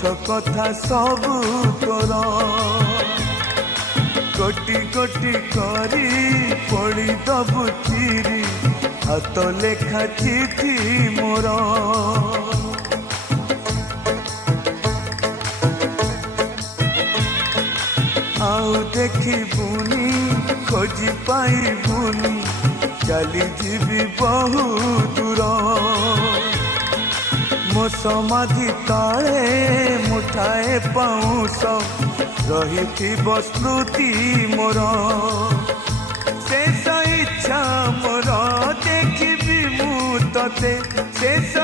पछ कथा सब तोर कोटि कोटि करी पड़ी दबु चिरी हाथ लेखा चिठी मोर आउ देखिबुनी खोजी पाइबुनी चली जीवी बहु दूर मो समाधि तले मुठाए पाउस रही स्मृति मोर शेष इच्छा मोर देखिबी मु तते शेष